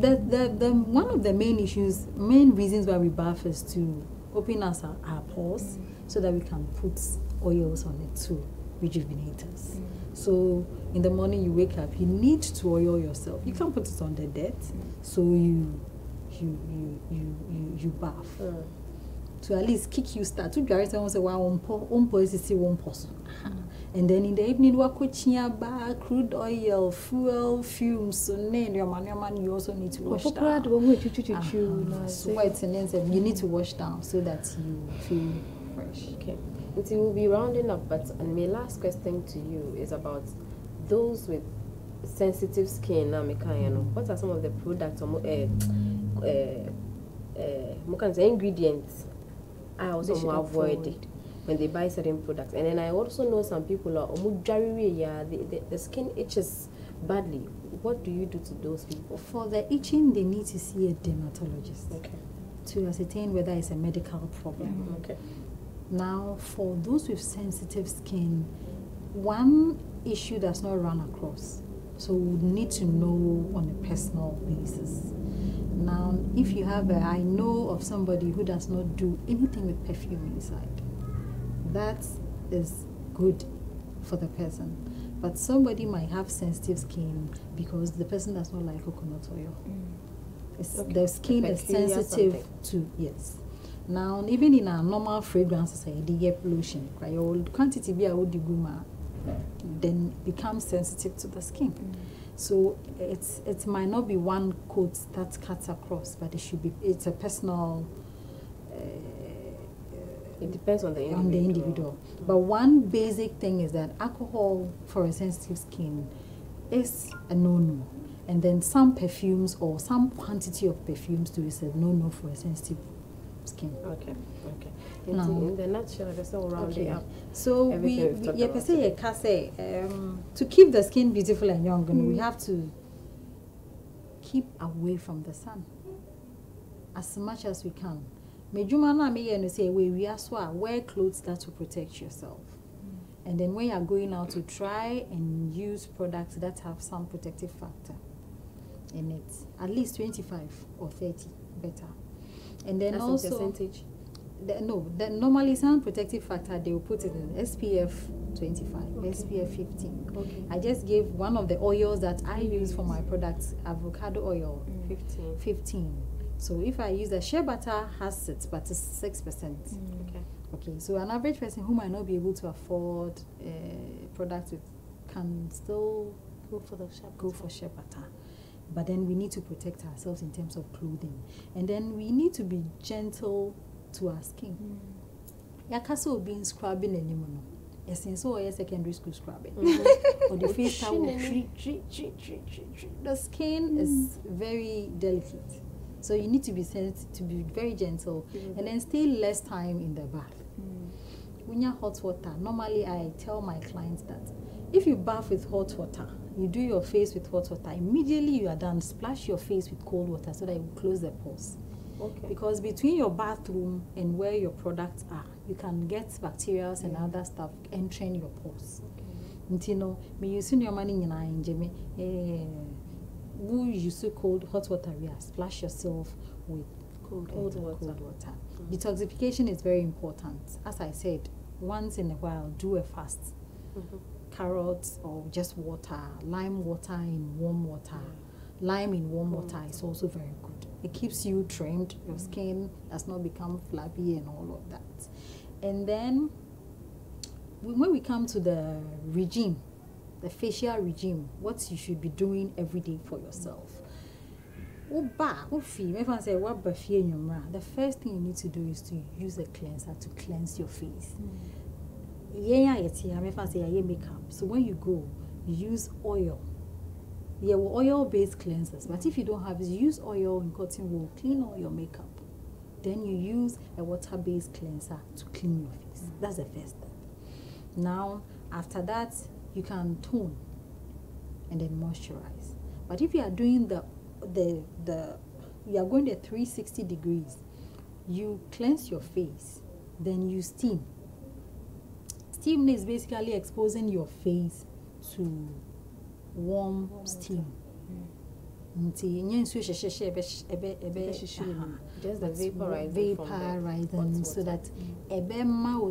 The one of the main reasons why we bath is to open us our pores so that we can put oils on it to rejuvenate us. So in the morning you wake up, you need to oil yourself. You can't put it on the dead, so you bath. To at least kick you start to dry someone say one and then in the evening crude oil, fuel, fumes, so your man you also need to wash down. So you need to wash down so that you feel fresh. Okay. So we'll be rounding up, but my last question to you is about those with sensitive skin. What are some of the products or ingredients I also avoid when they buy certain products? And then I also know some people are the skin itches badly. What do you do to those people? For the itching, they need to see a dermatologist. Okay. To ascertain whether it's a medical problem. Okay. Now, for those with sensitive skin, one issue does not run across. So we need to know on a personal basis. if you have I know of somebody who does not do anything with perfume inside. That is good for the person. But somebody might have sensitive skin because the person does not like coconut oil. The skin is sensitive to, yes. Now, even in our normal fragrances, the get pollution, your quantity be a then becomes sensitive to the skin. So it might not be one coat that cuts across, but it should be. It's a personal. It depends on the individual. But one basic thing is that alcohol for a sensitive skin is a no-no. And then some perfumes or some quantity of perfumes too is a no-no for a sensitive skin. Okay. In the nutshell, that's all round it up. So to keep the skin beautiful and young, we have to keep away from the sun as much as we can. Wear clothes that will protect yourself. And then when you are going out, to try and use products that have some protective factor in it, at least 25 or 30, better. And then also percentage. Normally some protective factor they will put it in SPF 25, SPF 15. Okay. I just gave one of the oils that I use for my products, avocado oil, 15. So if I use the shea butter has it, but it's 6%. Okay. So an average person who might not be able to afford products can still go for shea butter. But then we need to protect ourselves in terms of clothing, and then we need to be gentle to our skin. Yakaso being scrubbing anymore. Since secondary school scrubbing, or the face towel, the skin is very delicate. So you need to be very gentle, and then stay less time in the bath. When you're hot water, normally I tell my clients that if you bath with hot water, you do your face with hot water, immediately you are done, splash your face with cold water so that you close the pores. Because between your bathroom and where your products are, you can get bacteria and other stuff entering your pores. You know, me using your money in Jamie. Who use hot water, splash yourself with cold water. Detoxification is very important. As I said, once in a while, do a fast. Carrots or just water, lime water in warm water. Lime in warm water is also very good. It keeps you trimmed, your skin does not become flabby and all of that. And then, when we come to the regime, the facial regime, what you should be doing every day for yourself. The first thing you need to do is to use a cleanser to cleanse your face. Makeup. So when you go, you use oil. Oil-based cleansers. But if you don't have it, use oil and cotton wool, clean all your makeup. Then you use a water-based cleanser to clean your face. That's the first step. Now, after that, you can tone and then moisturize. But if you are doing you are going to 360 degrees, you cleanse your face, then you steam. Steam is basically exposing your face to warm steam. Just the vaporizing so that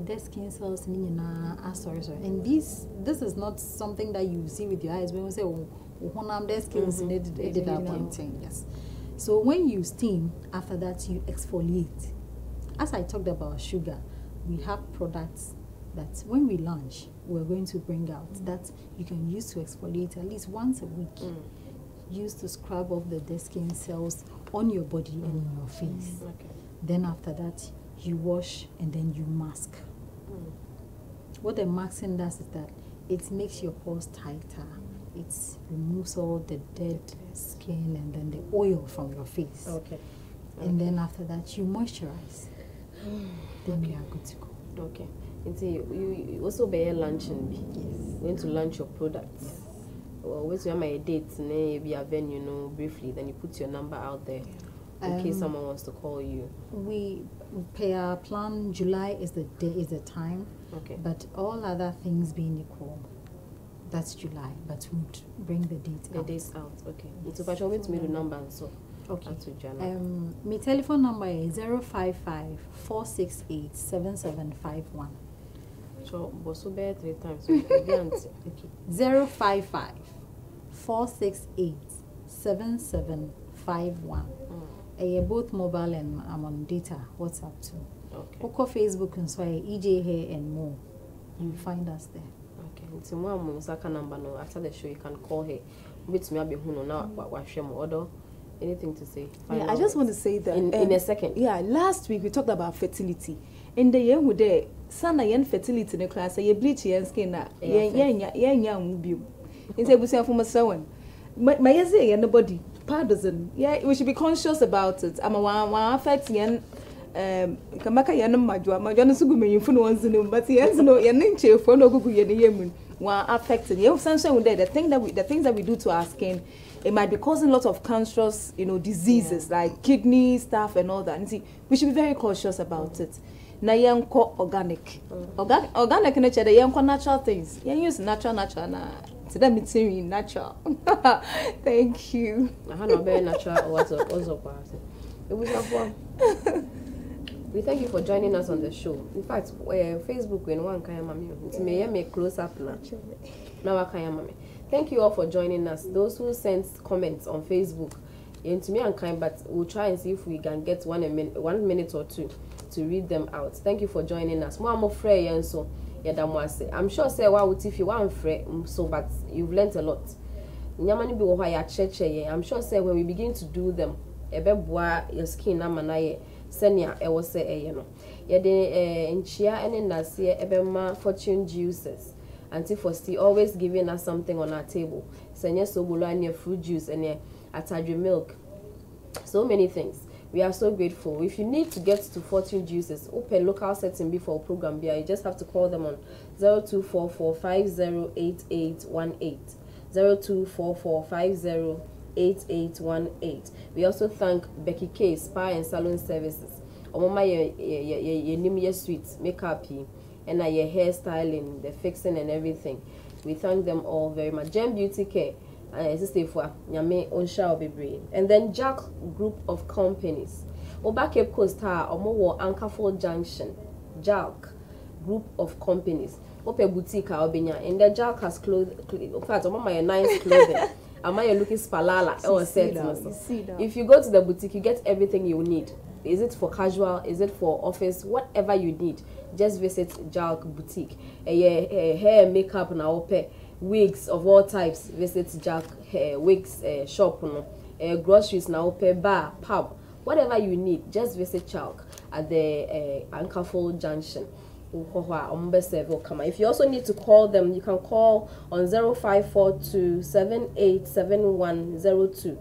the skin cells and this is not something that you see with your eyes when we say the skin yes. So when you steam, after that you exfoliate. As I talked about sugar, we have products that when we launch, we're going to bring out that you can use to exfoliate at least once a week. Use to scrub off the dead skin cells on your body and in your face. Then after that, you wash and then you mask. What the masking does is that it makes your pores tighter. It removes all the dead skin and then the oil from your face. And then after that, you moisturize. Then you are good to go. And you also be launching. Yes. Going to launch your products. Yes. Well, once you have my dates, maybe a venue, briefly, then you put your number out there in case someone wants to call you. We pay our plan. July is the day, is the time. But all other things being equal, that's July. But we'd bring the date out. The dates out. Yes. So, but you'll wait to me the number and so. Okay. My telephone number is 055-468-7751. So, bosu be 3 times. Okay. 055-468-7751. Both mobile and I'm on data, WhatsApp too. Okay. Oko Facebook and so EJ Hair and more. You find us there. Okay. It's one Musaka number no. After the show, you can call her. Which me be who now what order. Anything to say? Yeah, I just want to say that in a second. Yeah, last week we talked about fertility. In the year with the son yen fertility in the class, you bleach your skin. Young. It's a busia from a sewen. My yes, nobody. Pardon. Yeah, we should be conscious about it. I'm a one affect yen. Kamaka yanum majwa. My John Sugu may you phone once in but yes, no, your name chair for no good yemun. One affected. You have sunshine with the things that we do to our skin. It might be causing lots of cancerous, diseases like kidney stuff and all that. And see, we should be very cautious about it. Na yanko organic. Organic nature, the yanko natural things. You use natural na. So that means natural. Thank you. I have no very natural also. It was one. We thank you for joining us on the show. In fact, Facebook when one kaya mami, it may make close up now. Now kaya mami. Thank you all for joining us. Those who sent comments on Facebook, to me and kind, but we'll try and see if we can get 1 minute or 2 to read them out. Thank you for joining us. More free and so I'm sure say what if you want free so but you've learned a lot. Nyamani bi wo ya cheche. I'm sure say when we begin to do them, ebeboa your skin na manaye senia e wo say Yede nchia ene nase ebema fortune juices. Auntie Fosti always giving us something on our table. Senye sobulania fruit juice and atadre milk. So many things. We are so grateful. If you need to get to Fortune Juices, open local setting before program here. You just have to call them on 0244508818. 0244508818. We also thank Becky K Spa and Salon Services. Omoma ye nimye sweets, makeup and your hairstyling, the fixing and everything. We thank them all very much. Gem Beauty Care, and then Jack Group of Companies. Oba Cape Coast Omo Ankerford Junction. Jack Group of Companies. Ope boutique Obenya. And the Jack has clothes. In fact, my nice clothing. Am I looking spalala or set? If you go to the boutique, you get everything you need. Is it for casual? Is it for office? Whatever you need, just visit Jalk Boutique. Hair, makeup, na ope wigs of all types. Visit Jalk wigs shop. Groceries na ope bar, pub. Whatever you need, just visit Jalk at the Ankerfold Junction. If you also need to call them, you can call on 0542787102.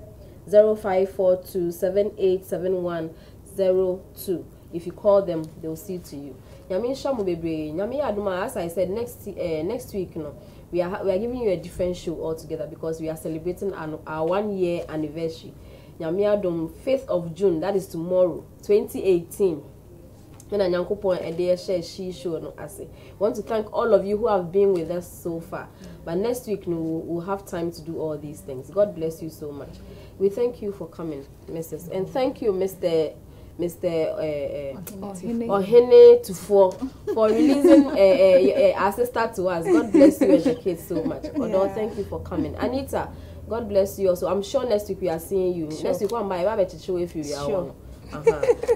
0542787102. If you call them, they'll see to you. Nyame shamu bebre. Nyame aduma, as I said, next week, we are giving you a different show altogether because we are celebrating our 1 year anniversary. Nyame adum 5th of June, that is tomorrow, 2018. When I show no I want to thank all of you who have been with us so far. But next week we'll have time to do all these things. God bless you so much. We thank you for coming, Mrs. And thank you, Mr. Ohene for releasing our sister to us. God bless you and the kids so much. Although thank you for coming. Anita, God bless you also. I'm sure next week we are seeing you. Sure. Next week one by to show if you are sure.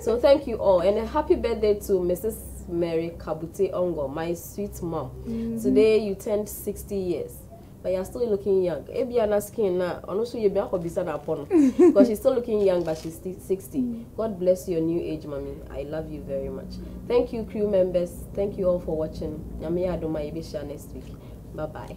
So thank you all and a happy birthday to Mrs. Mary Kabute Ongo, my sweet mom. Today you turned 60 years. But you're still looking young. Ebiana skin now, also you be upon because she's still looking young, but she's 60. God bless your new age, mommy. I love you very much. Thank you, crew members. Thank you all for watching. Yami Adoma Ibisha next week. Bye bye.